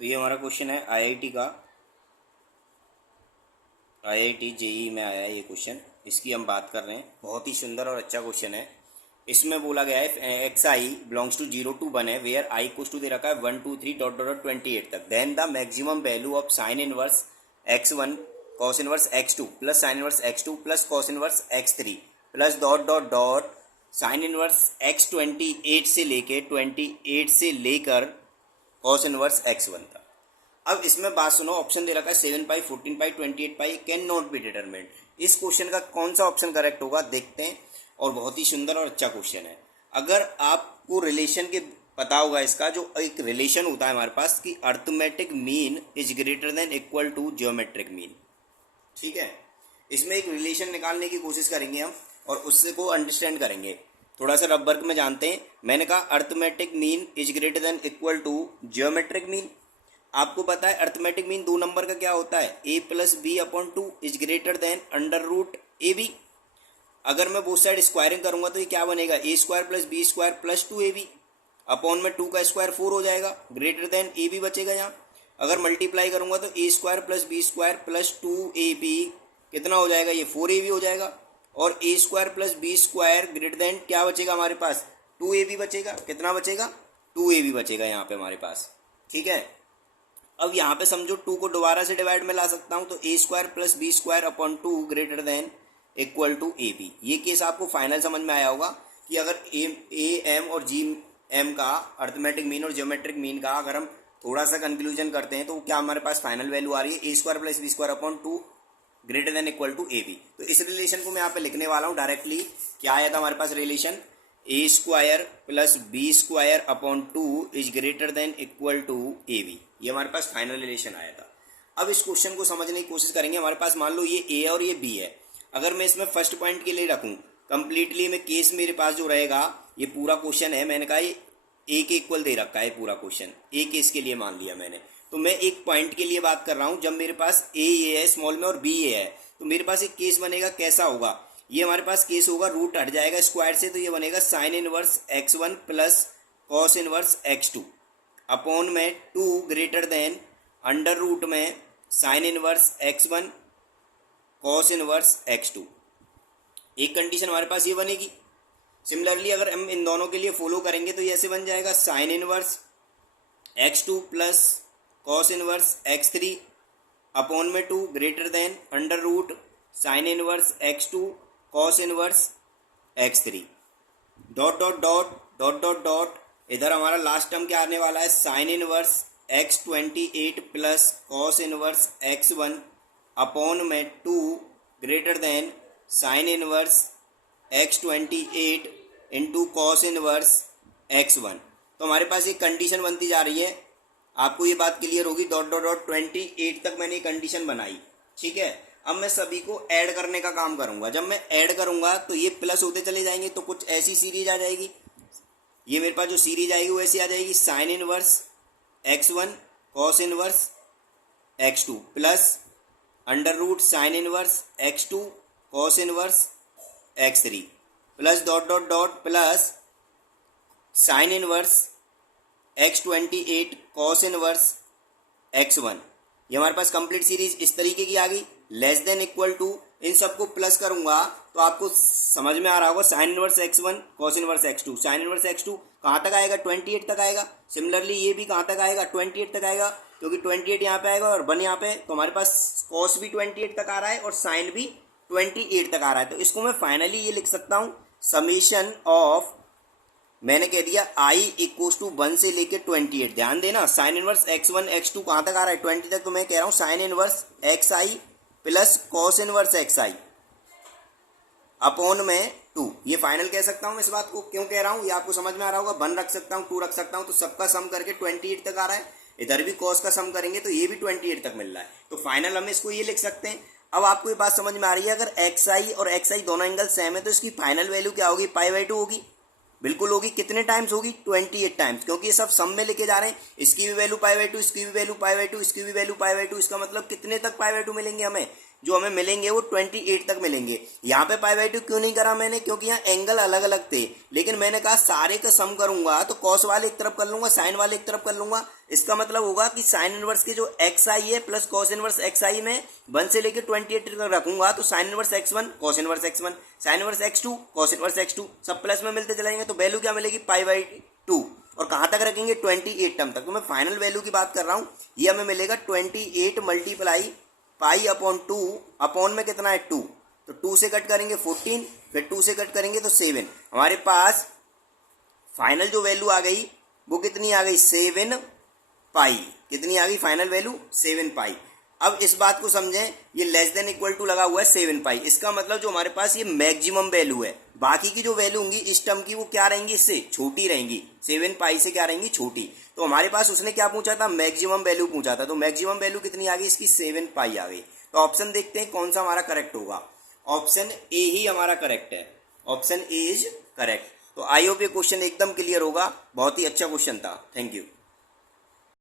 तो ये हमारा क्वेश्चन है आईआईटी का, आईआईटी जेईई में आया है ये क्वेश्चन। इसकी हम बात कर रहे हैं, बहुत ही सुंदर और अच्छा क्वेश्चन है। इसमें बोला गया है x i belongs to 0 to 1 है, वेयर आई इक्वल्स टू दे रखा है 1 2 3 डॉट डॉट 28 तक। Then the maximum value of sine inverse x1 cos inverse x2 plus sine inverse x2 plus cos inverse x3 plus dot dot dot sine inverse x28 से लेके 28 से लेकर cos inverse x1 तक। अब इसमें बात सुनो, ऑप्शन दे रखा है 7 पाई 14 पाई 28 पाई कैन नॉट बी डिटरमिन्ड। इस क्वेश्चन का कौन सा ऑप्शन करेक्ट होगा देखते हैं, और बहुत ही सुंदर और अच्छा क्वेश्चन है। अगर आपको रिलेशन के पता होगा, इसका जो एक रिलेशन होता है हमारे पास कि arithmetic mean is greater than equal to geometric mean, ठीक है। इसमें एक रिलेशन निकालने की कोशिश करेंगे हम और उससे को अंडरस्टैंड करेंगे। थोड़ा सा रब वर्क में जानते हैं। मैंने कहा arithmetic mean is greater than equal to geometric mean. आपको पता है अर्थमेटिक मीन 2 नंबर का क्या होता है, a plus b upon 2 is greater than under root a b. अगर मैं बोथ साइड स्क्वायरिंग करूंगा तो ये क्या बनेगा, A square plus B square plus 2ab upon में 2 का स्क्वायर 4 हो जाएगा, ग्रेटर देन ए बी बचेगा यहाँ। अगर मल्टीप्लाई करूंगा तो A square plus B square plus 2ab कितना हो जाएगा, ये 4ab हो जाएगा। और A square plus B square greater than क्या बचेगा हमारे पास, 2ab बचेगा। कितना बचेगा, 2ab बचेगा यहाँ पे हमारे पास, ठीक है। अब यहाँ पे समझो 2 को दोबारा से डिवाइड में ला सकता हूँ, तो A square plus B square upon 2 greater than equal to A B. ये केस आपको फाइनल समझ में आया होगा कि अगर ए एम और जी एम का अर्थमेटिक मीन और जियोमेट्रिक मीन का अगर हम थोड़ा सा कंक्लूजन करते हैं तो क्या हमारे पास फाइनल वैल्यू आ रही है, A square plus B square upon 2 greater than equal to A B. तो इस रिलेशन को मैं यहाँ पे लिखने वाला हूँ डायरेक्टली। क्या आया था हमारे पास relation, A square plus B square upon 2 is greater than equal to A B. ये हमारे पास फाइनल रिलेशन आया था। अब इस क्वेश्चन को समझने की कोशिश करेंगे। हमारे पास मान लो ये ए और ये बी है। अगर मैं इसमें फर्स्ट पॉइंट के लिए रखूं कंप्लीटली, में केस मेरे पास जो रहेगा, ये पूरा क्वेश्चन है, मैंने कहा ये ए के इक्वल दे रखा है पूरा क्वेश्चन, ए केस के लिए मान लिया मैंने। तो मैं एक पॉइंट के लिए बात कर रहा हूं, जब मेरे पास ए ये है स्मॉल में और बी ए है, तो मेरे पास एक केस बनेगा। कैसा होगा, ये हमारे पास केस होगा, रूट हट जाएगा स्क्वायर से, तो ये बनेगा sign inverse x1 plus cos inverse x2 upon में 2 ग्रेटर देन अंडर रूट में sign inverse x1 cos inverse x2। एक कंडीशन हमारे पास ये बनेगी। सिमिलरली अगर हम इन दोनों के लिए फॉलो करेंगे तो ये ऐसे बन जाएगा sine inverse x2 plus cos inverse x3 upon में 2 greater than under root sine inverse x2 cos inverse x3 dot dot dot dot dot डॉट। इधर हमारा लास्ट टर्म क्या आने वाला है, sine inverse x28 plus cos inverse x1 upon में 2 greater than sine inverse x28 into cos inverse x1। तो हमारे पास एक कंडीशन बनती जा रही है, आपको ये बात क्लियर होगी। डॉट डॉट डॉट 28 तक मैंने कंडीशन बनाई, ठीक है। अब मैं सभी को ऐड करने का काम करूंगा। जब मैं ऐड करूंगा तो ये प्लस होते चले जाएंगे, तो कुछ ऐसी सीरीज आ जाएगी। ये मेरे पास जो सीरीज आएगी वो ऐसी आ जाएगी, sine inverse x1 cos inverse x2 plus under root sine inverse x2 cos inverse x3 plus dot dot dot plus sine inverse x28 cos inverse x1। ये हमारे पास कंप्लीट सीरीज इस तरीके की आ गई। लेस देन इक्वल टू, इन सबको plus करूंगा तो आपको समझ में आ रहा होगा, sign inverse x1 cos inverse x2। Sign inverse x2 कहाँ तक आएगा, 28 तक आएगा। सिमिलरली ये भी कहाँ तक आएगा, 28 तक आएगा, क्योंकि 28 यहाँ पे आएगा और 1 यहाँ पे, तो हमारे पास कॉस भी 28 तक आ रहा है और साइन भी 28 तक आ रहा है। तो इसको मैं फाइनली ये लिख सकता हूँ, समीशन ऑफ, मैंने कह दिया आई इक्वल्स टू 1 से लेके 28। ध्यान देना, साइन इनवर्स x1 x2 कहाँ तक आ रहा है, 20 तक। तो मैं कह रहा हूँ sine inverse xi plus cos inverse xi upon में 2। ये फाइनल कह सकता हूँ। इस बात को क्यों कह रहा हूँ, ये आपको समझ में आ रहा होगा। 1 रख सकता हूँ, 2 रख सकता हूँ, तो सबका सम करके 28 तक आ रहा है। इधर भी कॉस का सम करेंगे तो ये भी 28 तक मिल रहा है। तो फाइनल हम इसको ये लिख सकते हैं। अब आपको ये बात समझ में आ रही है, अगर xi और xi दोनों एंगल सेम है तो इसकी फाइनल वैल्यू क्या होगी, π/2 होगी। बिल्कुल होगी। कितने टाइम्स होगी, 28 टाइम्स, क्योंकि ये सब सम में लेके जा रहे हैं। इसकी भी वैल्यू π/2, इसकी भी वैल्यू π/2, इसकी भी वैल्यू π/2। इसका मतलब कितने तक π/2 मिलेंगे हमें, जो हमें मिलेंगे वो 28 तक मिलेंगे। यहाँ पे π/2 क्यों नहीं करा मैंने, क्योंकि यहाँ एंगल अलग अलग थे, लेकिन मैंने कहा सारे का सम करूंगा तो कॉस वाले एक तरफ कर लूंगा, साइन वाले एक तरफ कर लूंगा। इसका मतलब होगा कि साइन इनवर्स के जो एक्स आई है प्लस कॉस इनवर्स एक्स आई में 1 से लेकर 28 तक रखूंगा, तो sign inverse x1 cos inverse x1, sign inverse x2 cos inverse x2, सब प्लस में मिलते चलाएंगे तो वैल्यू क्या मिलेगी π/2। और कहाँ तक रखेंगे 28 टर्म तक। तो मैं फाइनल वैल्यू की बात कर रहा हूँ, ये हमें मिलेगा 28 मल्टीप्लाई π/2 अपॉन में कितना है 2, तो 2 से कट करेंगे 14, फिर 2 से कट करेंगे तो 7। हमारे पास फाइनल जो वैल्यू आ गई वो कितनी आ गई 7 पाई। कितनी आ गई फाइनल वैल्यू 7 पाई। अब इस बात को समझें, ये लेस देन इक्वल टू लगा हुआ है 7 पाई, इसका मतलब जो हमारे पास ये मैक्सिमम वैल्यू है, बाकी की जो वैल्यू होंगी इस टर्म की वो क्या रहेंगी, इससे छोटी रहेंगी, 7 पाई से क्या रहेंगी, छोटी। तो हमारे पास उसने क्या पूछा था, मैक्सिमम वैल्यू पूछा था, तो मैक्सिमम वैल्यू कितनी आ गई इसकी 7 पाई आ गई। तो ऑप्शन देखते हैं कौन सा हमारा करेक्ट होगा। ऑप्शन ए ही हमारा करेक्ट है, ऑप्शन ए इज करेक्ट। तो आई होप ये क्वेश्चन एकदम क्लियर होगा, बहुत ही अच्छा क्वेश्चन था। Thank you.